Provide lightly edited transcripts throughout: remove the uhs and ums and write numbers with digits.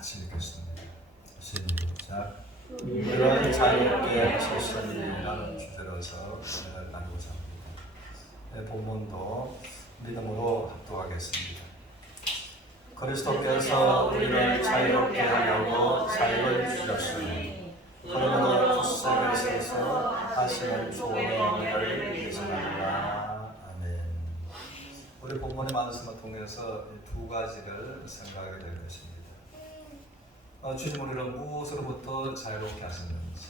같이 읽겠습니다. 시작. 우리를 자유롭게 하셨으니라는 주제로서 은혜를 나누고자 합니다. 본문도 믿음으로 합독하겠습니다. 그리스도께서 우리를 자유롭게 하려고 자유를 주셨으니 그러므로 굳세게 서서 하시는 좋은 마음을 잊지 말라. 아멘. 우리 본문의 말씀을 통해서 두 가지를 생각하게 될 것입니다. 주님 우리를 무엇으로부터 자유롭게 하셨는지,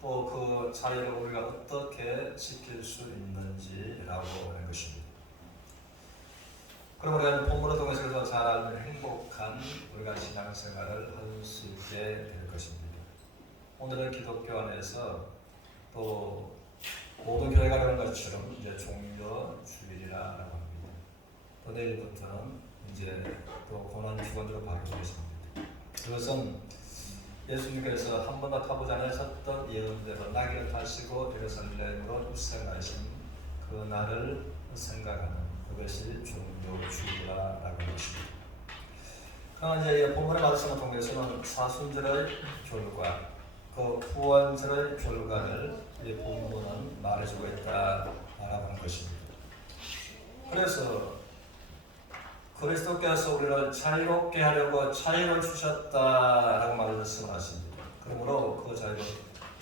또 그 자유를 우리가 어떻게 지킬 수 있는지라고 하는 것입니다. 그럼 우리가 본문을 통해서 잘 알면 행복한 우리가 신앙생활을 할 수 있게 될 것입니다. 오늘은 기독교 안에서 또 모든 교회가 그런 것처럼 이제 종려 주일이라고 합니다. 또 내일부터는 이제 또 고난 주간으로 바뀌겠습니다. 그것은 예수님께서 한 번도 타보지 않으셨던 예언대로 낙엽을 타시고 예루살렘으로 입성하신 그 날을 생각하는 그것이 종료주일이라고 하는 것입니다. 그러나 이제 본문의 말씀을 통해서는 사순절의 결과, 그 후원절의 결과를 이 본문은 말해주고 있다라고 하는 것입니다. 그래서 그리스도께서 우리를 자유롭게 하려고 자유를 주셨다라고 말씀하십니다. 그러므로 그 자유를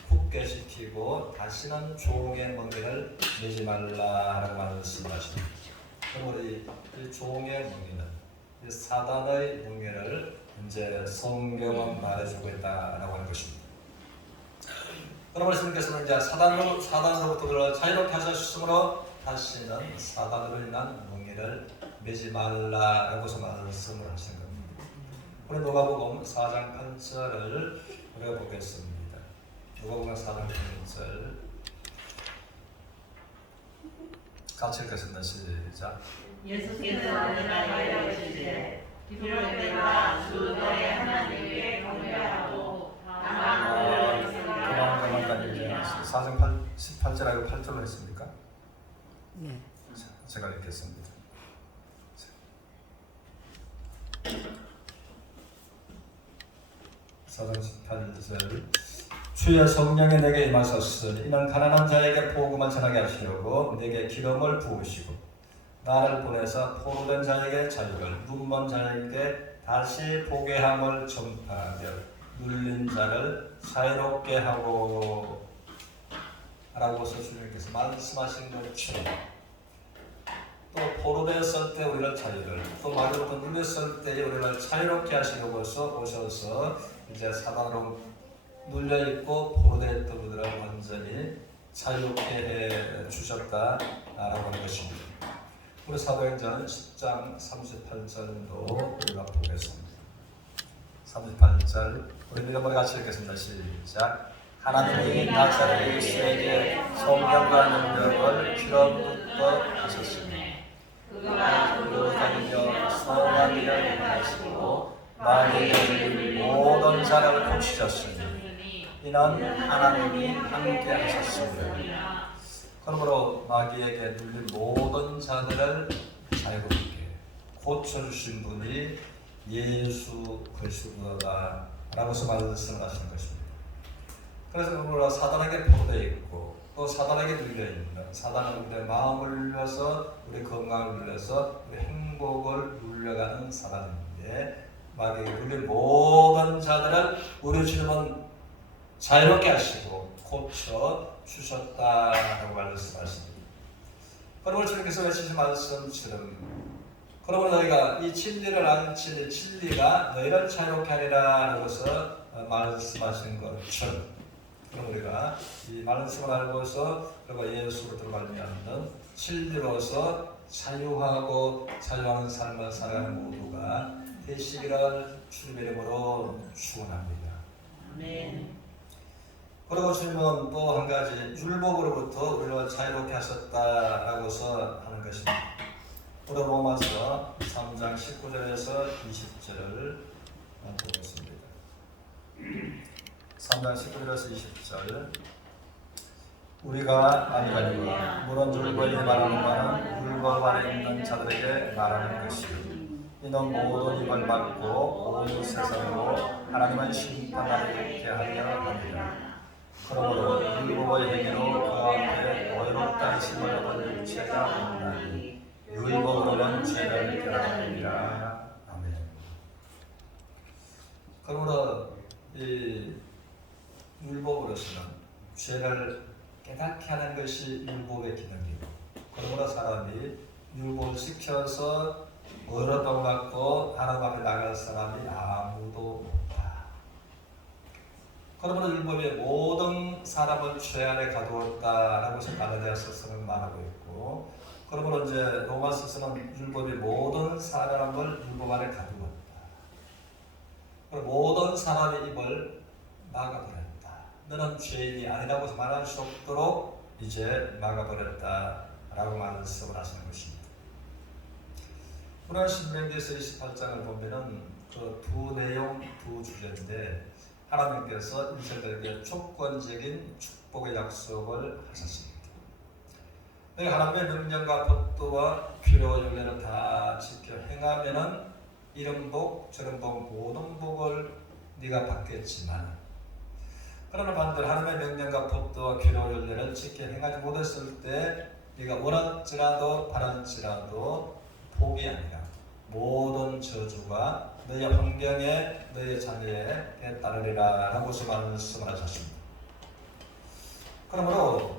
굳게 지키고 다시는 종의 멍에를 매지 말라라고 말씀하십니다. 그러므로 이 종의 멍에는 이 사단의 멍에를 이제 성경은 말해주고 있다라고 하는 것입니다. 그러므로 예수님께서는 이제 사단으로부터 우리를 자유롭게 하셨으므로 다시는 사단으로 인한 멍에를 매지 말라라고서 말씀을 하신 겁니다. 우리 누가복음 4장 8절을 우리가 보겠습니다. 누가복음 4장 8절 같이 읽겠습니다. 시작. 예수께서 어디나 이르시되 기록된 바 주 너의 하나님께 경배하고 다만 그만 이제 4장 18절하고 8절로 했습니까? 네. 제가 읽겠습니다. 사장 18절 주의 성령이 내게 임하셨으니 이는 가난한 자에게 복음을 전하게 하시려고 내게 기름을 부으시고 나를 보내서 포로된 자에게 자유를 눈먼 자에게 다시 보게 함을 전파하며 눌린 자를 자유롭게 하고 라고서 주님께서 말씀하신 것처럼 또 포로되었을 때 우리를 자유를, 또 마지막으로 눌렸을 때 우리를 자유롭게 하시려고 오셔서 이제 사단으로 눌려있고 포로되었던 우리를 완전히 자유롭게 해 주셨다라고 하는 것입니다. 우리 사도행전 10장 38절도 우리가 보겠습니다. 38절 우리 믿음으로 같이 읽겠습니다. 시작. 하나님이 나사렛 예수에게 성령과 능력을 기름부터 하셨으니 그가 돌로 다니며 선한 일을 행하시고 마귀의 모든 자를 고치셨으니 이는 하나님이 함께 하셨습니다. 그러므로 마귀에게 눌린 모든 자들을 자유롭게 고쳐주신 분이 예수 그리스도다라고서 말씀을 하시는 것입니다. 그래서 우리가 사단에게 포로되어 있고 또 사단에게 눌려있는 사단은 우리의 마음을 눌려서 우리 건강을 눌려서 우리 행복을 눌려가는 사단인데 마귀에게 눌린 모든 자들을 우리 주님은 자유롭게 하시고 고쳐 주셨다라고 말씀하십니다. 그러므로 주님께서 외치신 말씀처럼 그러므로 너희가 이 진리를 알지니 진리가 너희를 자유롭게 하리라 라고서 말씀하신 것처럼 그럼 우리가 이 말씀을 알고서 그리고 예수로 말미암는 진리로서 자유하고 자유하는 삶을 살아가는 모두가 되시기를 주님의 이름으로 축원합니다. 아멘. 그리고 주님은 또 한 가지 율법으로부터 우리를 자유롭게 하셨다라고서 하는 것입니다. 우리 로마서 3장 19절에서 20절을 보겠습니다. 3장 19절에서 20절 우리가 아니라니와 물론 율법이 말하는 바는 율법 안에 있는 자들에게 말하는 것이요 이는 모든 입을 막고 온 세상으로 하나님의 심판을 듣게 하려 합니다. 그러므로 율법의 행위로 그 앞에 어이롭다 하심을 얻은 육체가 없나니 율법으로는 죄를 깨달으리라. 아멘. 그러므로 이 율법으로서는 죄를 깨닫게 하는 것이 율법의 기능이고, 그러므로 사람이 율법을 지켜서 어렵다고 갖고 하나님 앞에 나갈 사람이 아무도 없다. 그러므로 율법이 모든 사람을 죄 안에 가두었다라고 갈라디아서서는 말하고 있고, 그러므로 이제 로마서서는 율법이 모든 사람을 율법 안에 가두었다. 모든 사람의 입을 막아버렸다. 너는 죄인이 아니라고 말할 수 없도록 이제 막아버렸다라고 말씀을 하시는 것입니다. 오늘 신명기에서 28장을 보면은 그 두 내용, 두 주제인데, 하나님께서 이스라엘에게 조건적인 축복의 약속을 하셨습니다. 하나님의 명령과 법도와 규례와 율례를 다 지켜 행하면은 이런 복 저런 복 모든 복을 네가 받겠지만, 그러나 반대로 하나님의 명령과 법도와 규례와 율례를 지켜 행하지 못했을 때 네가 원할지라도 바랄지라도 복이 아니라 모든 저주가 너의 환경에 너의 자녀에 따르리라 라고 말씀을 하셨습니다. 그러므로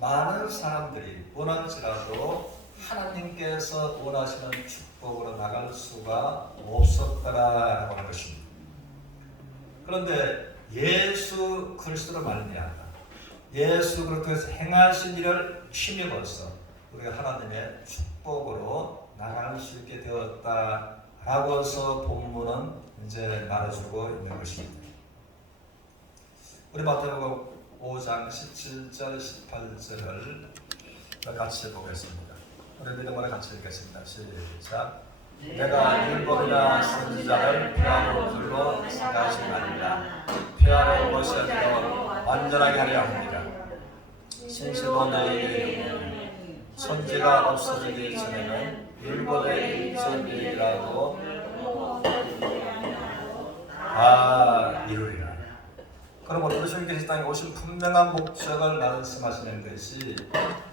많은 사람들이 원할지라도 하나님께서 원하시는 축복으로 나갈 수가 없었다라고 하는 것입니다. 그런데 예수 그리스도로 말미암아 예수 그리스도께서 행하신 일을 힘입어서 우리가 하나님의 축복으로 나갈 수 있게 되었다라고서 본문은 이제 말해주고 있는 것입니다. 우리 마태복음 5장 17절 18절을 같이 보겠습니다. 우리 믿음으로 같이 읽겠습니다. 시작. 내가 율법이나 선지자를 폐하러 불러 생각하지 말라. 폐하러 것이라도 완전하게 하려 합니다. 신실도 너희에게 이르노니 선지가 없어지기 전에는 율법의 일전일이라도 다 이루리라. 그러므로 예수님께서 땅에 오신 분명한 목적을 말씀하시는 것이,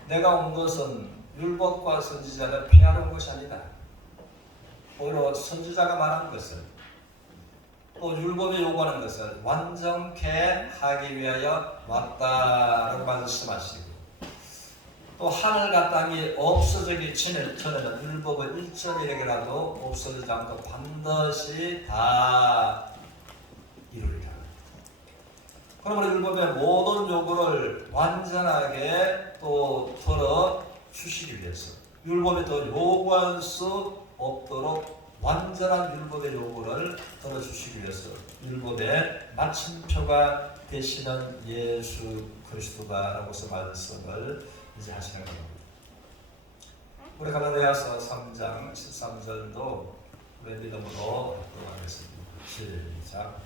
내가 온 것은 율법과 선지자를 폐하러 온 것이 아니다. 오히려 선지자가 말한 것을, 또 율법이 요구하는 것을 완전케 하기 위하여 왔다라고 말씀하시고, 또 하늘과 땅이 없어지기 전에는 율법을 일전이라도 없어지지 않고 반드시 다 이루리라. 그러므로 율법의 모든 요구를 완전하게 또 털어 주시기 위해서, 율법이 더 요구할 수 없도록 완전한 율법의 요구를 덜어주시기 위해서 율법의 마침표가 되시는 예수 그리스도다라고서 말씀을 이제 하시는 겁니다. 우리 갈라디아서 3장 13절도 우리 믿음으로 합독하겠습니다. 시작.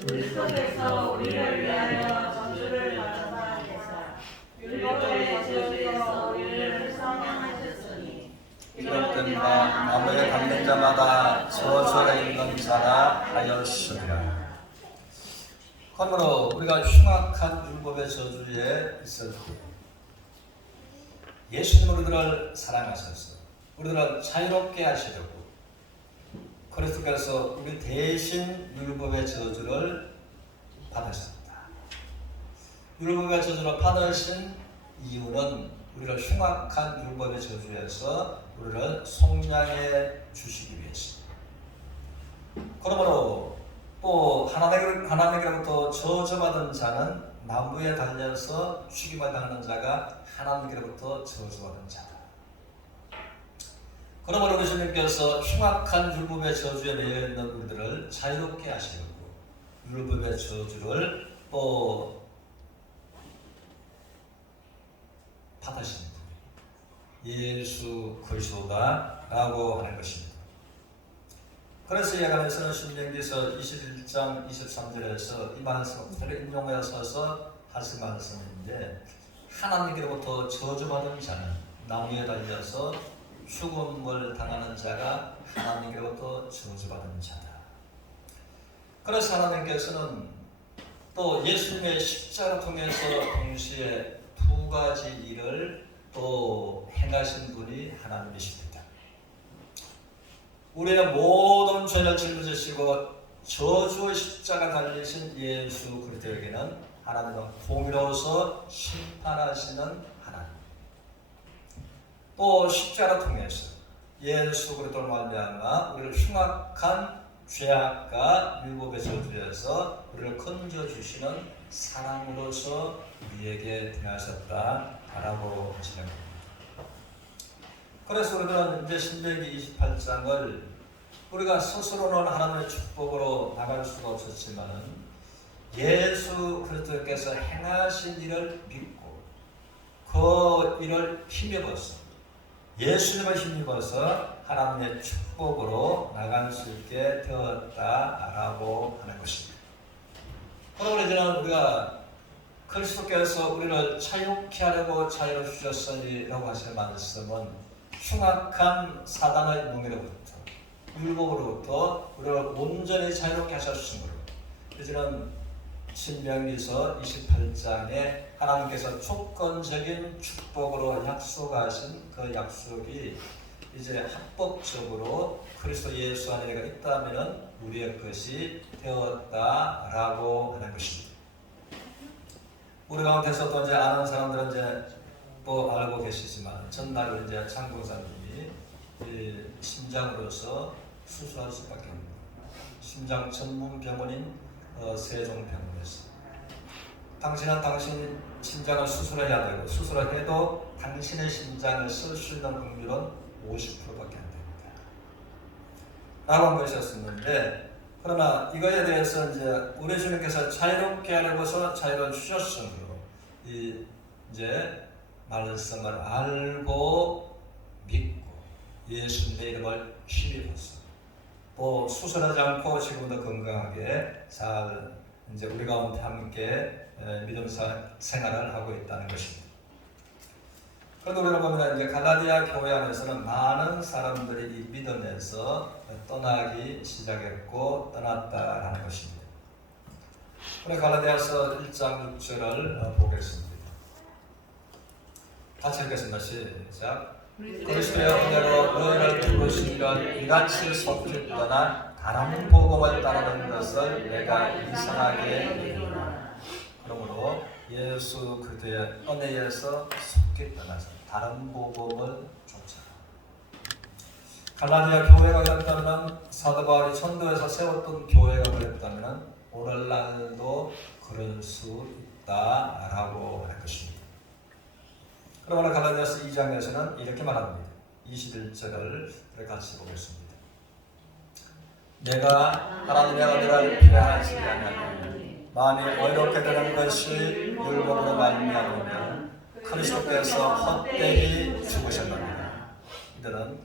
그리스도께서 우리를 위하여 저주를 받아사 하사 율법의 저주에서 우리를 성량하셨으니 이렇든 바 나무에 담는 자마다 저주에 있는 자라 하였으리라. 그러므로 우리가 흉악한 율법의 저주에 있을 때 예수님 우리들을 사랑하셔서 우리들을 자유롭게 하시려고 그리스도께서 우리 대신 율법의 저주를 받으셨다. 율법의 저주를 받으신 이유는 우리를 흉악한 율법의 저주에서 우리를 속량해 주시기 위해서입니다. 그러므로 또 하나님께로부터 저주받은 자는 나무에 달려서 죽임을 당하는 자가 하나님께로부터 저주받은 자다. 그러므로 예수님께서 흉악한 율법의 저주에 매여 있는 우리들을 자유롭게 하시려고 율법의 저주를 또 받으신 분이 예수 그리스도다라고 하는 것입니다. 그래서 예가면서는 신명기서 21장 23절에서 이 말씀을 그대로 인용하셔서 하신 말씀인데, 하나님께로부터 저주받은 자는 나무에 달려서 죽음을 당하는 자가 하나님께로부터 저주받은 자다. 그래서 하나님께서는 또 예수님의 십자가를 통해서 동시에 두 가지 일을 또 행하신 분이 하나님이십니다. 우리의 모든 죄를 짊어지시고 저주의 십자가 달리신 예수 그리스도에게는 하나님은 공의로서 심판하시는 하나님. 또 십자가를 통해서 예수 그리스도를 말미암아 우리를 흉악한 죄악과 율법의 저주에서 우리를 건져주시는 사랑으로서 우리에게 등하셨다라고 하시는 겁니다. 그래서 우리는 이제 신명기 28장을 우리가 스스로는 하나님의 축복으로 나갈 수가 없었지만은 예수 그리스도께서 행하신 일을 믿고 그 일을 힘입어서 예수님을 힘입어서 하나님의 축복으로 나갈 수 있게 되었다라고 하는 것입니다. 그러므로 이제는 우리가 그리스도께서 우리를 자유케 하려고 자유를 주셨으니라고 하시는 말씀은 흉악한 사단의 몽에로부터 율법으로부터 우리를 온전히 자유롭게 하셨으므로 이제는 신명기서 28장에 하나님께서 조건적인 축복으로 약속하신 그 약속이 이제 합법적으로 그리스도 예수 안에 있다면 우리의 것이 되었다라고 하는 것입니다. 우리 가운데서도 이제 아는 사람들은 이제 또 알고 계시지만 전날 이제 장동사님이 심장으로서 수술할 수밖에 없는 심장 전문 병원인 세종병원에서 당신은 당신 심장을 수술해야 되고 수술을 해도 당신의 심장을 쓸 수 있는 확률은 50%밖에 안 됩니다. 라고 한 것이었었는데 그러나 이거에 대해서 이제 우리 주님께서 자유롭게 하려고서 자유를 주셨으므로 이제 말씀을 알고 믿고 예수님의 이름을 힘입어서 또 수술하지 않고 지금도 건강하게 잘 이제 우리 가운데 함께 믿음 생활을 하고 있다는 것입니다. 그런데 우리가 보면 이제 갈라디아 교회 안에서는 많은 사람들이 이 믿음에서 떠나기 시작했고 떠났다라는 것입니다. 우리 갈라디아서 1장 6절을 보겠습니다. 같이 읽겠습니다. 시작. 그리스도의 은혜로 너희를 부르시기를 이같이 속일 떠나 다른 복음을 따르는 것을 내가 이상하게 여기노라. 그러므로 예수 그리스도의 은혜에서 속기 떠나서 다른 복음을 쫓아라. 갈라디아 교회가 그랬다면 사도 바울이 전도에서 세웠던 교회가 그랬다면 오늘날도 그럴 수 있다라고 하는 것입니다. 그러므로 갈라디아서 2장에서는 이렇게 말합니다. 21절을 같이 보겠습니다. 내가 하나님의 은혜를 피하지 아니하노니 만일 어렵게 되는 것이 율법으로 말미암으면 그리스도께서 헛되이 죽으셨느니라. 이들은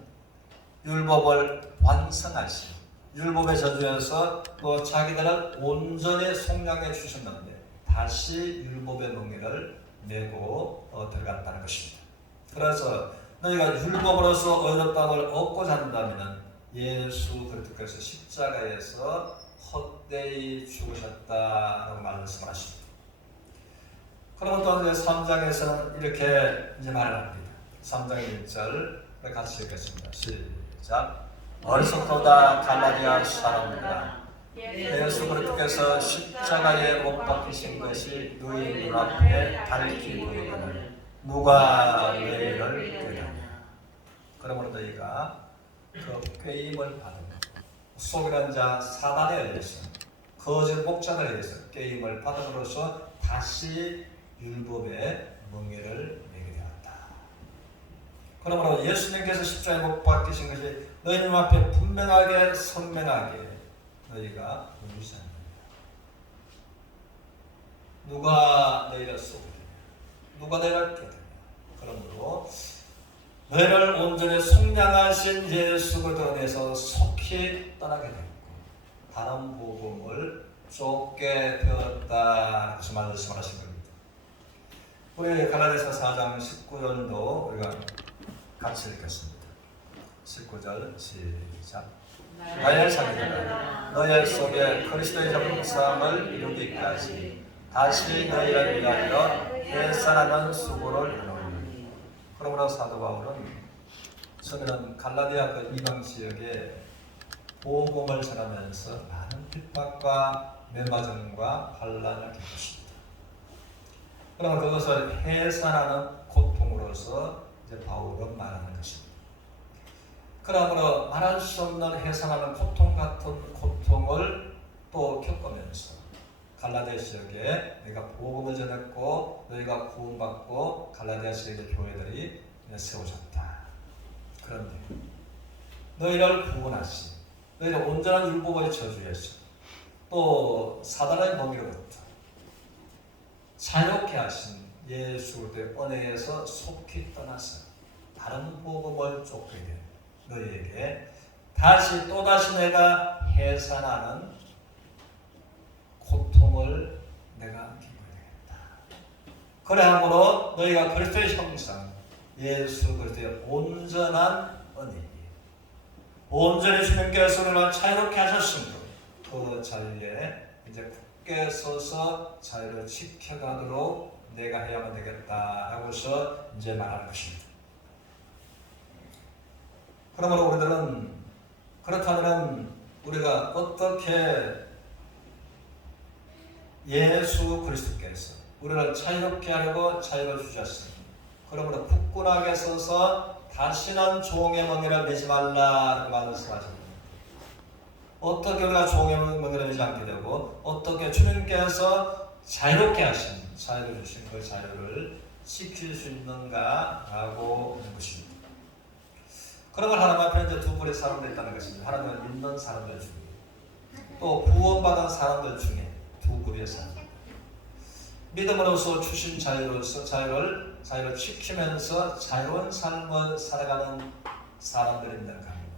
율법을 완성하신 율법의 저주에서 또 자기들을 온전히 속량해 주셨는데 다시 율법의 멍에를 메고 들어갔다는 것입니다. 그래서 너희가 율법으로서 어렵다함을 얻고자 한다면 예수 그리스도께서 십자가에서 헛되이 죽으셨다라고 말씀하십니다. 그러면 또 이제 3장에서는 이렇게 이제 말을 합니다. 3장 1절 같이 읽겠습니다. 시작. 어리석도다 갈라디아 사람들아, 예수 그리스도께서 십자가에 못 박히신 것이 너희 눈앞에 밝히 보이거늘 누가 너희를 꾀하냐. 그러므로 너희가 그 꾀임을 받은 속이는 자 사단에 의해서 거짓 목자들에 의해서 꾀임을 받음으로써 다시 율법의 멍에를 매게 되었다. 그러므로 예수님께서 십자가에 못 박히신 것이 너희 눈앞에 분명하게 선명하게 너희가 보이지 않느냐. 누가 너희를 쏘게 되냐. 누가 너희를 깨뜨리냐. 그러므로 너희를 온전히 속량하신 예수 그리스도 안에서 속히 떠나게 되고 다른 복음을 쫓게 되었다. 그 말씀을 하신 겁니다. 우리 갈라디아서 4장 19절도 우리가 같이 읽겠습니다. 19절 시작. 나의 자녀들아 너희 속에 그리스도의 형상을 이루기까지 다시 너희를 위하여 해산하는 수고를 이루노니. 그러므로 사도 바울은 처음에는 갈라디아 그 이방 지역에 복음을 전하면서 많은 핍박과 매맞음과 환난을 겪었습니다. 그러면 그것을 해산하는 고통으로서 이제 바울은 말하는 것입니다. 그러므로 말할 수 없는 해산하는 고통 같은 고통을 또 겪으면서 갈라디아 지역에 내가 복음을 전했고 너희가 구원받고 갈라디아 지역의 교회들이 세워졌다. 그런데 너희를 구원하신 너희를 온전한 율법의 저주에서 또 사단의 멍에로부터 자유케 하신 예수 그리스도의 은혜에서 속히 떠나서 다른 복음을 쫓게 된 너희에게 다시 또다시 내가 해산하는 고통을 내가 겪어야 되겠다. 그러므로 너희가 그리스도의 형상 예수 그리스도의 온전한 은혜 온전히 주님께서 우리를 자유롭게 하셨으므로 그 자유에 이제 굳게 서서 자유를 지켜가도록 내가 해야만 되겠다 하고서 이제 말하는 것입니다. 그러므로 우리들은 그렇다면 우리가 어떻게 예수 그리스도께서 우리를 자유롭게 하려고 자유를 주셨습니다. 그러므로 굳건하게 서서 다시는 종의 멍에를 매지 말라고 말씀하십니다. 어떻게 우리가 종의 멍에를 매지 않게 되고 어떻게 주님께서 자유롭게 하신 자유를 주신 그 자유를 지킬 수 있는가라고 하는 것입니다. 그러면 하나님 앞에 이제 두 부류의 사람들이 있다는 것입니다. 하나님을 믿는 사람들 중에 또 구원받은 사람들 중에 두 부류의 사람. 믿음으로써 주신 자유로서 자유를 지키면서 자유로운 삶을 살아가는 사람들이 있는가 합니다.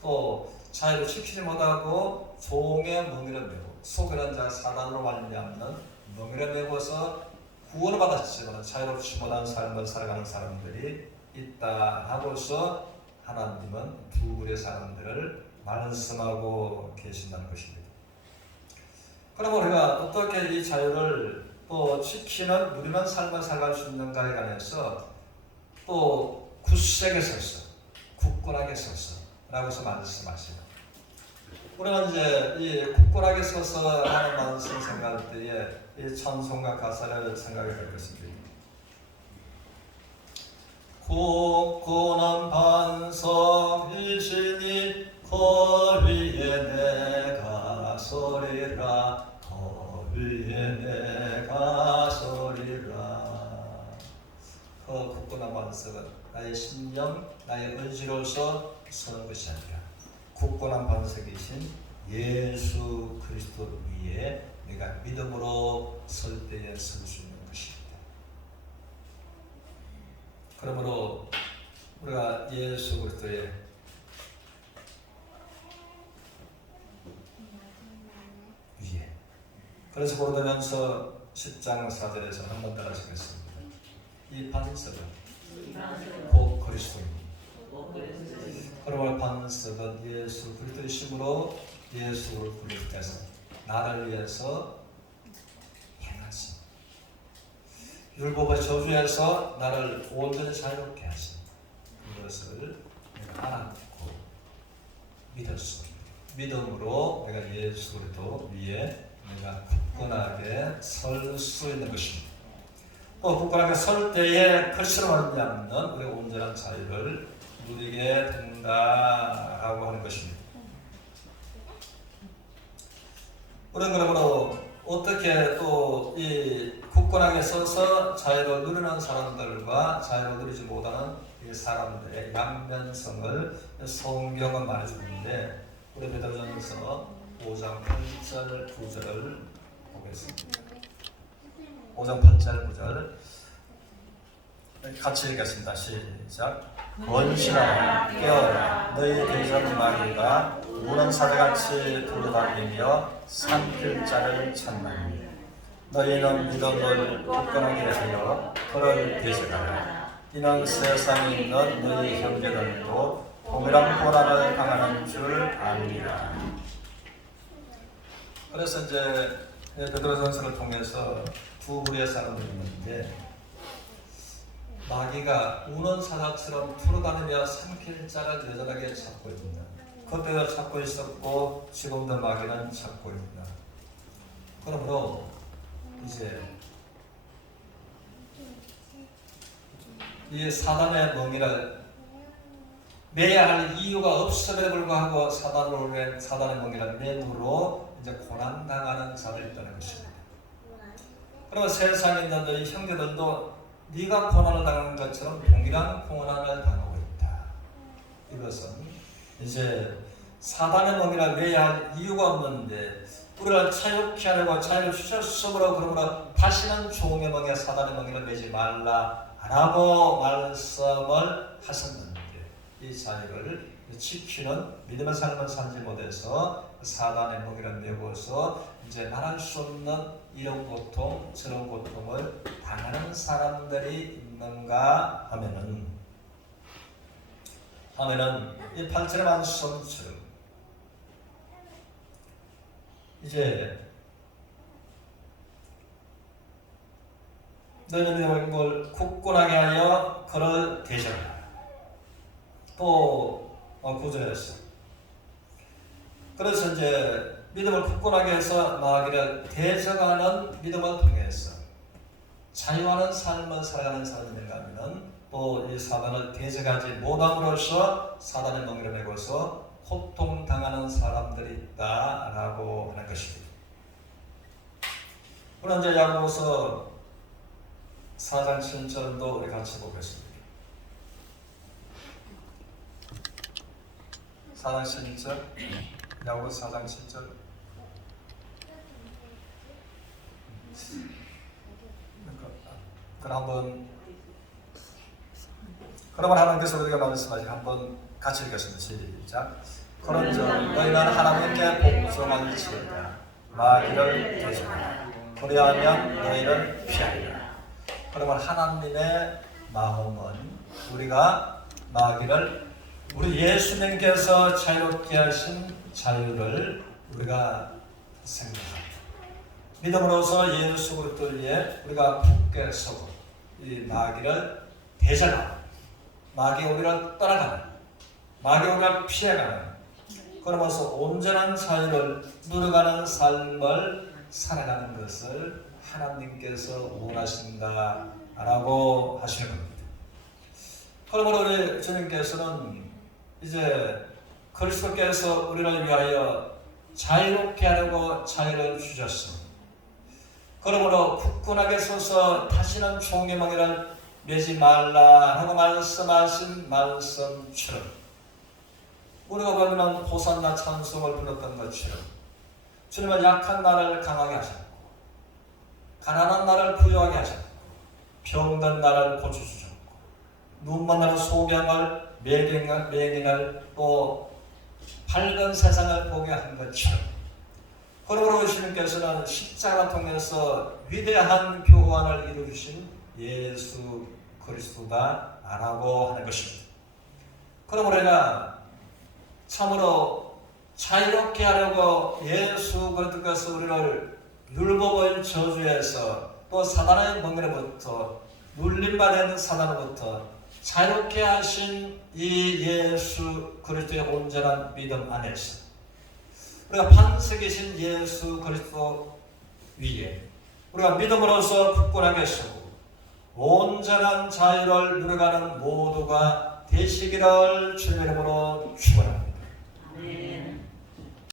또 자유를 지키지 못하고 종의 멍에를 메고 속이는 자 사단으로 말미암는 멍에를 메고서 구원을 받았지만 자유롭지 못한 삶을 살아가는 사람들이 있다 하고서 하나님은 두 부류의 사람들을 말씀하고 계신다는 것입니다. 그럼 우리가 어떻게 이 자유를 또 지키는 누리는 삶을 살아갈 수 있는가에 관해서 또 굳세게 서서 굳건하게 서서 라고서 말씀하시고 우리는 이제 이 굳건하게 서서 하는 말씀 생각할 때에 이 찬송가 가사를 생각해 볼 것입니다. 굳건한 반석이시니 그 위에 내가 서리라 그 위에 내가 서리라. 그 굳건한 반석은 나의 심령 나의 의지로서 서는 것이 아니라 굳건한 반석이신 예수 그리스도 위에 내가 믿음으로 설 때에 설 수 있는 것입니다. 그러므로 우리가 예수 그리스도의 위에 그래서 고린도전서 10장 4절에서 한번 따라하시겠습니다. 이 반석은 곧 그리스도입니다. 그러므로 반석은 예수 그리스도의 심으로 예수 그리스도께서 나를 위해서 행하신 율법의 저주에서 나를 온전히 자유롭게 하신 그것을 내가 알아듣고 믿었습니다. 믿음으로 내가 예수 그리스도 위에 내가 굳건하게 설 수 있는 것입니다. 또 굳건하게 설 때에 그리스도로 말미암는 우리의 온전한 자유를 누리게 된다라고 하는 것입니다. 우리는 그러므로 어떻게 또 이 굳건하게 서서 자유를 누리는 사람들과 자유를 누리지 못하는 이 사람들의 양면성을 성경은 말해주는데 우리 베드로전서 5장 8절 9절을 보겠습니다. 5장 8절 9절 같이 읽겠습니다. 시작. 권신하라 깨어라 너희 대전 마귀가 우는 사자같이 돌아다니며 삼킬 자를 찾나니 너희는 믿음을 굳건하게 하여 그를 대적하라. 이는 세상에 있는 너희 형제들도 동일한 고난을 당하는 줄 압니다. 그래서 이제 베드로전서를 통해서 두 부류의 사람들이 있는데, 마귀가 우는 사자처럼 투르다니며 삼킬 자를 여전하게 찾고 있는, 그때도 찾고 있었고 지금도 마귀는 찾고 있다. 그러므로 이제 이 사단의 멍이를 매야 할 이유가 없음에도 불구하고 사단의 멍이를 매무로 이제 고난 당하는 자를 있다는 것입니다. 그러면 세상에 있는 너희 형제들도 네가 고난을 당하는 것처럼 동일한 고난을 당하고 있다. 이것은 이제 사단의 멍이를 매야 할 이유가 없는데 우리를 자유케 하려고 자유를 주셨으므로, 그러므로 다시는 종의 멍에 사단의 멍이를 매지 말라라고 말씀을 하셨는데, 이 자유를 지키는 믿음의 삶을 살지 못해서 사단의 멍이를 메고서 이제 말할 수 없는 이런 고통, 저런 고통을 당하는 사람들이 있는가 하면은 이 8절의 말씀처럼 이제 너희는 믿음을 굳건하게 하여 그를 대적하라. 또 구절했어. 그래서 이제 믿음을 굳건하게 해서 마귀를 대적하는 믿음을 통해서 자유하는 삶을 살아가는 사람인가 하면, 또 이 사단을 대적하지 못함으로써 사단의 멍이를 메고서 고통당하는 사람들이 있다라고 하는 것입니다. 그럼 이제 야고보서 4장 7절도 우리 같이 보겠습니다. 4장 7절, 야고보서 4장 7절. 그러면 하나님께서 우리가 말씀하신 한번 같이 읽겠습니다. 시작. 그런즉 너희는 하나님께 복종할지어다. 마귀를 대적하라. 그리하면 너희를 피하리라. 그러면 하나님의 마음은 우리가 마귀를, 우리 예수님께서 자유롭게 하신 자유를 우리가 생각합니다. 믿음으로서 예수 그리스도를 위해 우리가 굳게 서고 이 마귀를 대적하고 마귀 우리를 떠나가는, 마귀 우리를 피해가는, 그러면서 온전한 자유를 누려가는 삶을 살아가는 것을 하나님께서 원하신다라고 하시는 겁니다. 그러므로 우리 주님께서는 이제 그리스도께서 우리를 위하여 자유롭게 하려고 자유를 주셨습니다. 그러므로 굳건하게 서서 다시는 종의 멍에를 매지 말라라고 말씀하신 말씀처럼, 우리가 보면 호산나 찬송을 불렀던 것처럼 주님은 약한 나를 강하게 하셨고, 가난한 나를 부유하게 하셨고, 병든 나를 고쳐주셨고, 눈먼 나를 소경을 맹인을 또 밝은 세상을 보게 한 것처럼, 그러므로 주님께서는 십자가 통해서 위대한 교환을 이루신 예수 그리스도다라고 하는 것입니다. 그러므로 우리가 참으로 자유롭게 하려고 예수 그리스도께서 우리를 율법의 저주에서 또 사단의 멍에로부터, 눌림받은 사단으로부터 자유롭게 하신 이 예수 그리스도의 온전한 믿음 안에서 우리가 반석이신 예수 그리스도 위에 우리가 믿음으로서 굳건하게 서고 온전한 자유를 누려가는 모두가 되시기를 주님의 이름으로 축원합니다.